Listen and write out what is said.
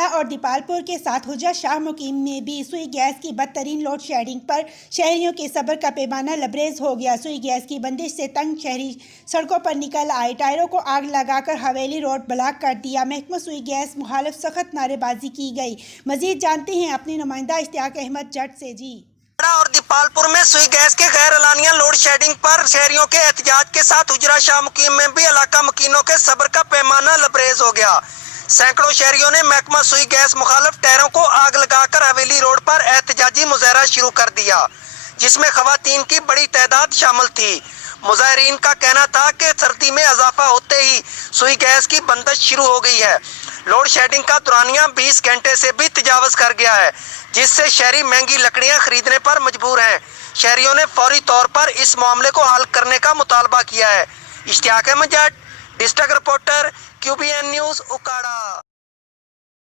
उकाड़ा और दीपालपुर के साथ हुजरा शाह मुकीम में भी सुई गैस की बदतरीन लोड शेडिंग पर शहरियों के सब्र का पैमाना लबरेज हो गया। सुई गैस की बंदिश से तंग शहरी सड़कों पर निकल आए, टायरों को आग लगाकर हवेली रोड ब्लॉक कर दिया। महकमा सुई गैस मुखालिफ सख्त नारेबाजी की गई। मजीद जानते हैं अपनी नुमाइंदा इश्तियाक अहमद जट से। जी और दीपालपुर में सुई गैस के गैर एलानिया लोड शेडिंग पर शहरियों के एहतजाज के साथ हुजरा शाह मुकीम में भी इलाका मकीनों के सब्र का पैमाना लबरेज हो गया। सैकड़ों शहरियों ने महकमा सुई गैस मुखालिफ टायरों को आग लगाकर हवेली रोड पर एहतजाजी मुजाहरा शुरू कर दिया, जिसमें खवातीन की बड़ी तादाद शामिल थी। मुजाहरीन का कहना था कि सर्दी में इजाफा होते ही सुई गैस की बंदिश शुरू हो गई है। लोड शेडिंग का दुरानिया 20 घंटे से भी तजावज कर गया है, जिससे शहरी महंगी लकड़ियां खरीदने पर मजबूर हैं। शहरियों ने फौरी तौर पर इस मामले को हल करने का मुतालबा किया है। Ishtiaq Ahmed Jat, district reporter, QBN news, उकाड़ा।